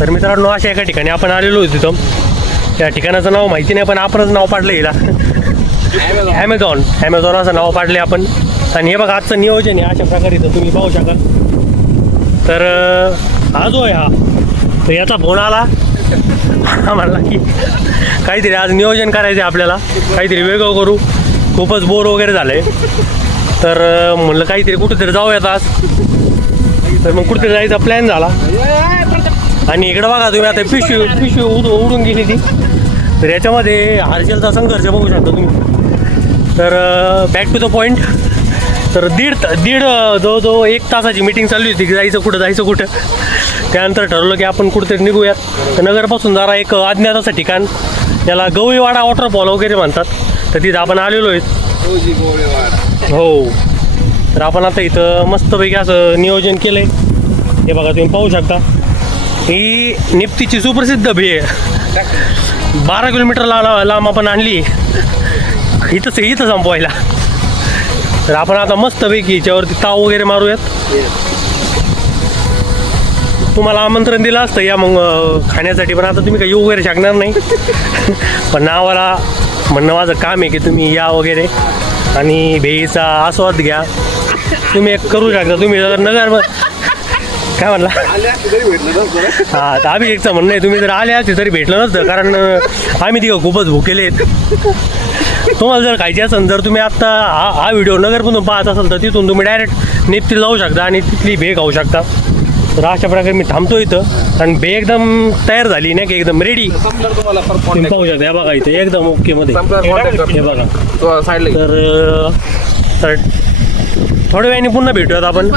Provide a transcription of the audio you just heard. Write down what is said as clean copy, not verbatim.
तर मित्रांनो अशा एका ठिकाणी आपण आलेलो होतो तिथं. त्या ठिकाणाचं नाव माहिती नाही पण आपणच नाव पाडलं हिला. ॲमेझॉन असं नाव पाडले आपण. आणि हे बघा आजचं नियोजन आहे अशा प्रकारे इथं तुम्ही पाहू शकाल. तर हा जो आहे हा तर याचा फोन आला म्हणला की काहीतरी आज नियोजन करायचं आहे आपल्याला, काहीतरी वेगळं करू, खूपच बोर वगैरे झालं आहे. तर म्हणलं काहीतरी कुठेतरी जाऊयात आज. तर मग कुठेतरी जायचा प्लॅन झाला. आणि इकडं बघा तुम्ही आता पिशवी उडून गेली ती. तर याच्यामध्ये हर्षलचा संघर्ष बघू शकता तुम्ही. तर बॅक टू द पॉईंट. तर दीड जवळजवळ 1 तासाची मीटिंग चालली होती की जायचं कुठं. त्यानंतर ठरवलं की आपण कुठेतरी निघूयात. तर नगरपासून जरा एक अज्ञात असं ठिकाण, त्याला गवळीवाडा वॉटरफॉल वगैरे म्हणतात. तर तिथं आपण आलेलो आहे. हो. तर आपण आता इथं मस्तपैकी असं नियोजन केलं आहे. हे बघा तुम्ही पाहू शकता. ही निफ्तीची सुप्रसिद्ध भेळ 12 किलोमीटर लांब आपण आणली इथं संपवायला. तर आपण आता मस्तपैकी याच्यावरती ताव वगैरे मारूयात. तुम्हाला आमंत्रण दिलं असतं या मग खाण्यासाठी, पण आता तुम्ही काही येऊ वगैरे शकणार नाही. पण नावाला म्हणणं माझं काम आहे की तुम्ही या वगैरे आणि भेळीचा आस्वाद घ्या. तुम्ही एक करू शकता. तुम्ही जर नगर काय म्हणला हां, तर अभिषेकचं म्हणणं आहे तुम्ही जर आले असते तरी भेटलं नसतं, कारण आम्ही तिघं खूपच भुकेले आहेत. तुम्हाला जर खायची असेल तर तुम्ही आत्ता हा व्हिडिओ नगरमधून पाहत असाल तर तिथून तुम्ही डायरेक्ट निफ्तीला जाऊ शकता आणि तिथली भेळ खाऊ शकता. तर अशा प्रकारे मी थांबतो इथं आणि भेळ एकदम तयार झाली नाही की एकदम रेडी पाहू शकता. हे बघा इथे एकदम ओके मध्ये हे बघा. तर थोड्या वेळाने पुन्हा भेटूयात आपण.